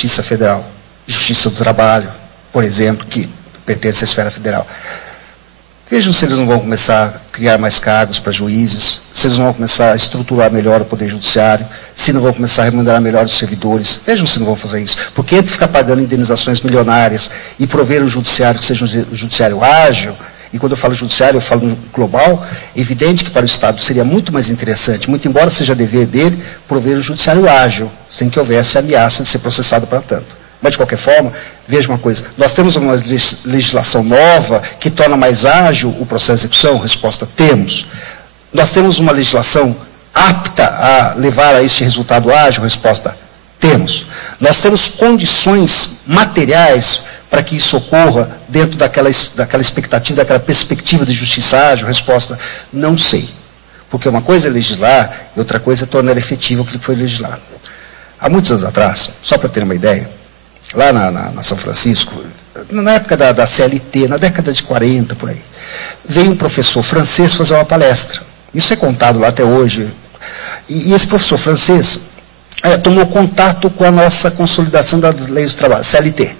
Justiça Federal, Justiça do Trabalho, por exemplo, que pertence à esfera federal. Vejam se eles não vão começar a criar mais cargos para juízes, se eles não vão começar a estruturar melhor o Poder Judiciário, se não vão começar a remunerar melhor os servidores. Vejam se não vão fazer isso. Porque entre ficar pagando indenizações milionárias e prover um judiciário que seja um judiciário ágil, e quando eu falo judiciário, eu falo no global, é evidente que para o Estado seria muito mais interessante, muito embora seja dever dele, prover um judiciário ágil, sem que houvesse ameaça de ser processado para tanto. Mas, de qualquer forma, veja uma coisa, nós temos uma legislação nova que torna mais ágil o processo de execução? Resposta, temos. Nós temos uma legislação apta a levar a este resultado ágil? Resposta, temos. Nós temos condições materiais para que isso ocorra dentro daquela expectativa, daquela perspectiva de justiça ágil? Resposta, não sei. Porque uma coisa é legislar e outra coisa é tornar efetivo aquilo que foi legislado. Há muitos anos atrás, só para ter uma ideia, lá na São Francisco, na época da CLT, na década de 40, por aí, veio um professor francês fazer uma palestra. Isso é contado lá até hoje. E esse professor francês tomou contato com a nossa consolidação das leis do trabalho, CLT.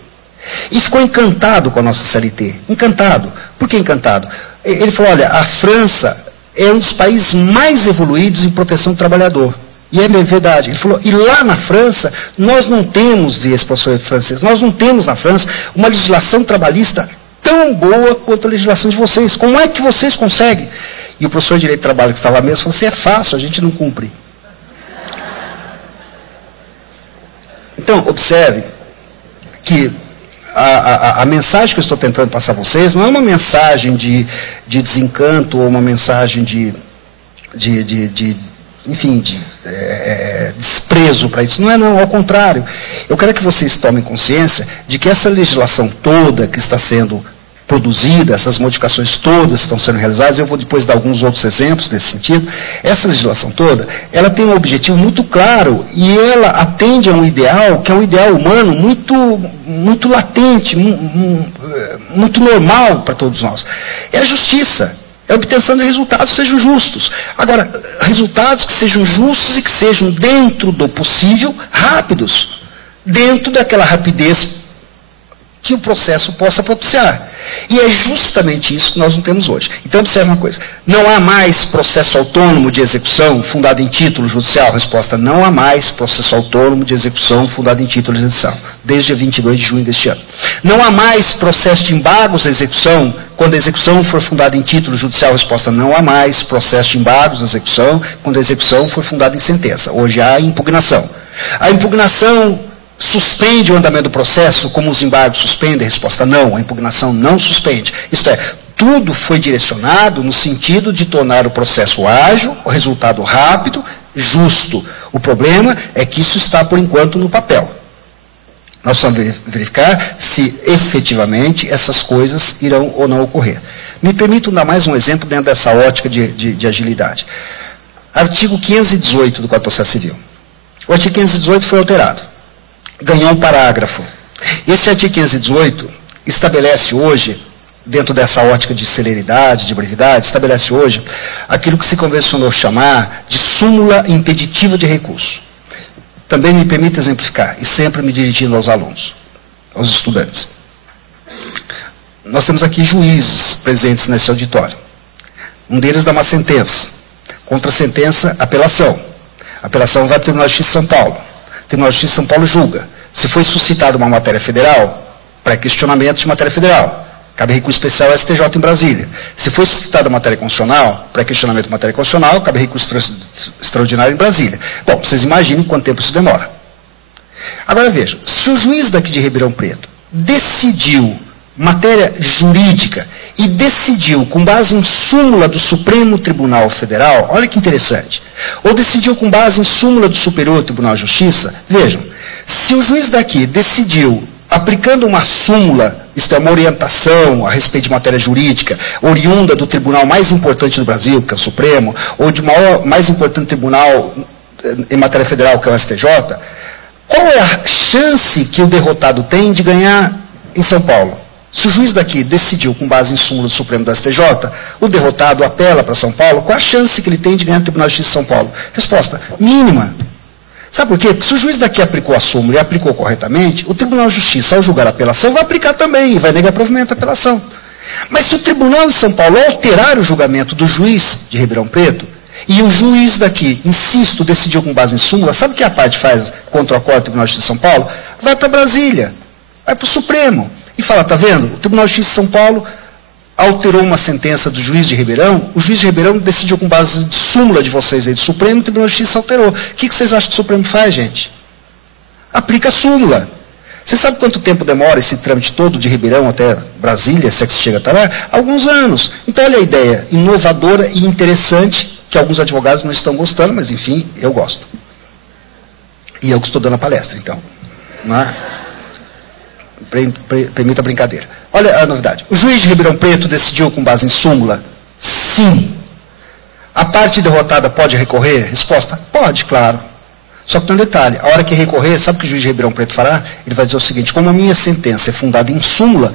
E ficou encantado com a nossa CLT. Encantado. Por que encantado? Ele falou, olha, a França é um dos países mais evoluídos em proteção do trabalhador. E é verdade. Ele falou, e lá na França, nós não temos, e esse professor francês, nós não temos na França uma legislação trabalhista tão boa quanto a legislação de vocês. Como é que vocês conseguem? E o professor de Direito do Trabalho que estava lá mesmo falou assim, é fácil, a gente não cumpre. Então, observe que a mensagem que eu estou tentando passar a vocês não é uma mensagem de desencanto ou uma mensagem de desprezo para isso. Não é não, ao contrário. Eu quero que vocês tomem consciência de que essa legislação toda que está sendo produzida, essas modificações todas que estão sendo realizadas, eu vou depois dar alguns outros exemplos nesse sentido, essa legislação toda, ela tem um objetivo muito claro e ela atende a um ideal, que é um ideal humano muito latente, muito normal para todos nós. É a justiça. É a obtenção de resultados que sejam justos. Agora, resultados que sejam justos e que sejam, dentro do possível, rápidos. Dentro daquela rapidez que o processo possa propiciar. E é justamente isso que nós não temos hoje. Então, observe uma coisa. Não há mais processo autônomo de execução fundado em título judicial? Resposta, não há mais processo autônomo de execução fundado em título de execução. Desde dia 22 de junho deste ano. Não há mais processo de embargos à execução quando a execução for fundada em título judicial? Resposta, não há mais processo de embargos à execução quando a execução for fundada em sentença. Hoje há impugnação. A impugnação suspende o andamento do processo como os embargos suspendem? Resposta, não, a impugnação não suspende. Isto é, tudo foi direcionado no sentido de tornar o processo ágil, o resultado rápido, justo. O problema é que isso está, por enquanto, no papel. Nós precisamos verificar se efetivamente essas coisas irão ou não ocorrer. Me permitam dar mais um exemplo dentro dessa ótica de agilidade. Artigo 518 do Código de Processo Civil. O artigo 518 foi alterado. Ganhou um parágrafo. Esse artigo 518 estabelece hoje, dentro dessa ótica de celeridade, de brevidade, estabelece hoje aquilo que se convencionou chamar de súmula impeditiva de recurso. Também me permite exemplificar, e sempre me dirigindo aos alunos, aos estudantes. Nós temos aqui juízes presentes nesse auditório. Um deles dá uma sentença. Contra a sentença, apelação. A apelação vai para o Tribunal de Justiça de São Paulo. O Tribunal de Justiça de São Paulo julga. Se foi suscitada uma matéria federal, pré-questionamento de matéria federal. Cabe recurso especial ao STJ em Brasília. Se foi suscitada matéria constitucional, pré-questionamento de matéria constitucional, cabe recurso extraordinário em Brasília. Bom, vocês imaginem quanto tempo isso demora. Agora vejam, se o juiz daqui de Ribeirão Preto decidiu matéria jurídica e decidiu com base em súmula do Supremo Tribunal Federal, olha que interessante, ou decidiu com base em súmula do Superior Tribunal de Justiça, vejam, se o juiz daqui decidiu aplicando uma súmula, isto é, uma orientação a respeito de matéria jurídica, oriunda do tribunal mais importante do Brasil, que é o Supremo, ou de mais importante tribunal em matéria federal, que é o STJ, qual é a chance que o derrotado tem de ganhar em São Paulo? Se o juiz daqui decidiu com base em súmula do Supremo do STJ, o derrotado apela para São Paulo, qual a chance que ele tem de ganhar no Tribunal de Justiça de São Paulo? Resposta, mínima. Sabe por quê? Porque se o juiz daqui aplicou a súmula e aplicou corretamente, o Tribunal de Justiça, ao julgar a apelação, vai aplicar também e vai negar provimento à apelação. Mas se o Tribunal de São Paulo alterar o julgamento do juiz de Ribeirão Preto, e o juiz daqui, insisto, decidiu com base em súmula, sabe o que a parte faz contra o acordo do Tribunal de Justiça de São Paulo? Vai para Brasília, vai para o Supremo, e fala, está vendo? O Tribunal de Justiça de São Paulo alterou uma sentença do juiz de Ribeirão, o juiz de Ribeirão decidiu com base de súmula de vocês aí do Supremo, o Tribunal de Justiça alterou. O que vocês acham que o Supremo faz, gente? Aplica a súmula. Você sabe quanto tempo demora esse trâmite todo de Ribeirão até Brasília, se é que chega até lá? Alguns anos. Então, olha a ideia inovadora e interessante, que alguns advogados não estão gostando, mas, enfim, eu gosto. E eu que estou dando a palestra, então. Não é? Permita a brincadeira. Olha a novidade. O juiz de Ribeirão Preto decidiu com base em súmula? Sim. A parte derrotada pode recorrer? Resposta? Pode, claro. Só que tem um detalhe. A hora que recorrer, sabe o que o juiz de Ribeirão Preto fará? Ele vai dizer o seguinte, como a minha sentença é fundada em súmula,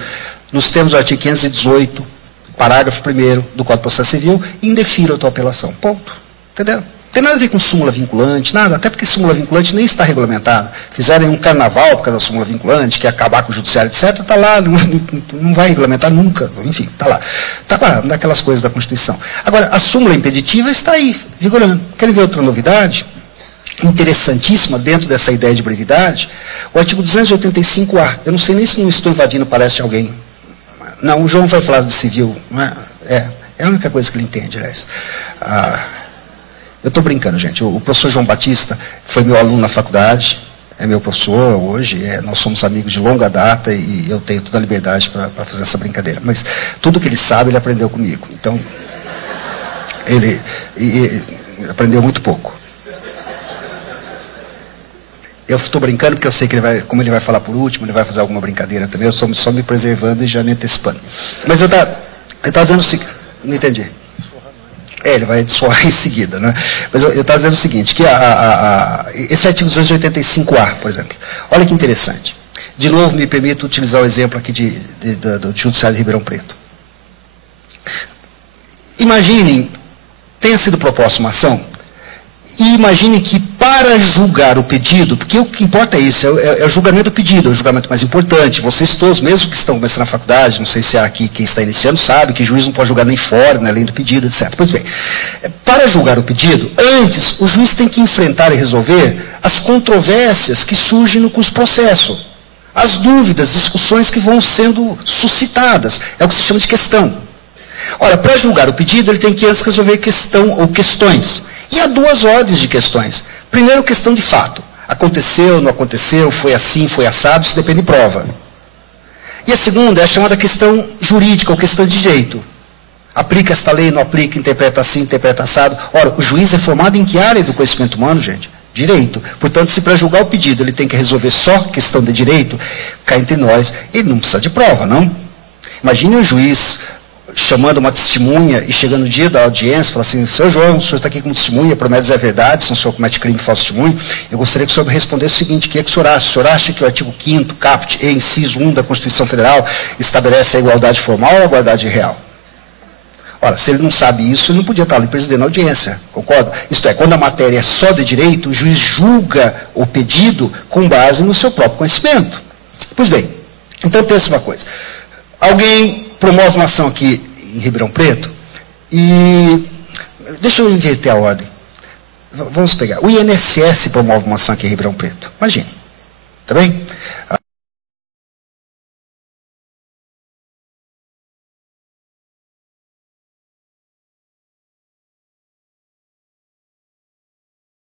nos termos do artigo 518, parágrafo 1º do Código de Processo Civil, indefiro a tua apelação. Ponto. Entendeu? Não tem nada a ver com súmula vinculante, nada, até porque súmula vinculante nem está regulamentada. Fizeram um carnaval por causa da súmula vinculante, que é acabar com o judiciário, etc. Está lá, não vai regulamentar nunca, enfim, está lá. Está lá, daquelas coisas da Constituição. Agora, a súmula impeditiva está aí, vigorando. Querem ver outra novidade? Interessantíssima dentro dessa ideia de brevidade? O artigo 285A. Eu não sei nem se não estou invadindo palestra de alguém. Não, o João vai falar de civil. Não é? É a única coisa que ele entende, aliás. Eu estou brincando, gente. O professor João Batista foi meu aluno na faculdade, é meu professor hoje, nós somos amigos de longa data e eu tenho toda a liberdade para fazer essa brincadeira. Mas tudo que ele sabe, ele aprendeu comigo. Então, ele aprendeu muito pouco. Eu estou brincando porque eu sei que ele vai, como ele vai falar por último, ele vai fazer alguma brincadeira também, eu estou só me preservando e já me antecipando. Mas eu estava dizendo o seguinte, não entendi. Ele vai desforar em seguida, né? Mas eu estava dizendo o seguinte, que esse artigo 285A, por exemplo, olha que interessante. De novo, me permito utilizar o exemplo aqui do Judiciário de Ribeirão Preto. Imaginem, tenha sido proposta uma ação, e imagine que para julgar o pedido, porque o que importa é isso, é o julgamento do pedido, é o julgamento mais importante. Vocês todos, mesmo que estão começando a faculdade, não sei se há aqui quem está iniciando, sabe que o juiz não pode julgar nem fora, nem além do pedido, etc. Pois bem, para julgar o pedido, antes o juiz tem que enfrentar e resolver as controvérsias que surgem no curso do processo. As dúvidas, discussões que vão sendo suscitadas. É o que se chama de questão. Ora, para julgar o pedido, ele tem que antes resolver questão ou questões. E há duas ordens de questões. Primeiro, questão de fato. Aconteceu, não aconteceu, foi assim, foi assado, isso depende de prova. E a segunda é a chamada questão jurídica, ou questão de direito. Aplica esta lei, não aplica, interpreta assim, interpreta assado. Ora, o juiz é formado em que área do conhecimento humano, gente? Direito. Portanto, se para julgar o pedido ele tem que resolver só questão de direito, cá entre nós, ele não precisa de prova, não? Imagine o juiz chamando uma testemunha e chegando no dia da audiência, fala assim, seu João, o senhor está aqui como testemunha, promete dizer a verdade, se o senhor comete crime falso testemunho, eu gostaria que o senhor me respondesse o seguinte, que é que o senhor acha que o artigo 5º, caput, e inciso 1 da Constituição Federal estabelece a igualdade formal ou a igualdade real? Ora, se ele não sabe isso, ele não podia estar ali presidendo a audiência, concorda? Isto é, quando a matéria é só de direito, o juiz julga o pedido com base no seu próprio conhecimento. Pois bem, então pensa uma coisa, alguém promove uma ação aqui em Ribeirão Preto e, deixa eu inverter a ordem, vamos pegar, o INSS promove uma ação aqui em Ribeirão Preto, imagine, tá bem?